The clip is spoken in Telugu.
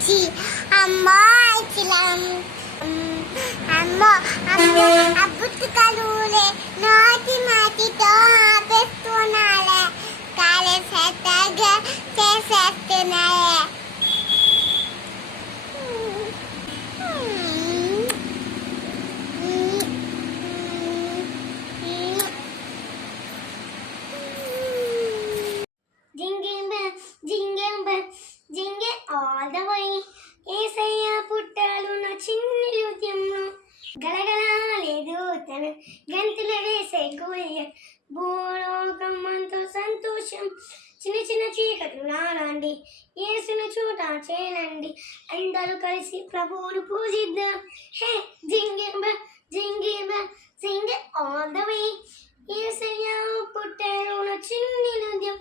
చి అమ్మో చిలం అమ్మో అమ్మో అబ్బుతుకలులే నాటి మాటితో ఆపేస్తున్నాలే కాలే సెత్తగా చేసేస్తున్నాయే జింగే ఆల్ ద వై ఏసయ్య పుట్టాలు నా చిన్ని నృత్యంలో గలగలేదు తను గంతులు వేసే గోయ భూలోకమంతో సంతోషం చిన్న చిన్న చీకట్లు నాలండి యేసును చూట చేయండి అందరూ కలిసి ప్రభువును పూజిద్దాం హే జింగే ఆల్ ద వే ఏసయ్య పుట్టాలు నా చిన్ని నృత్యం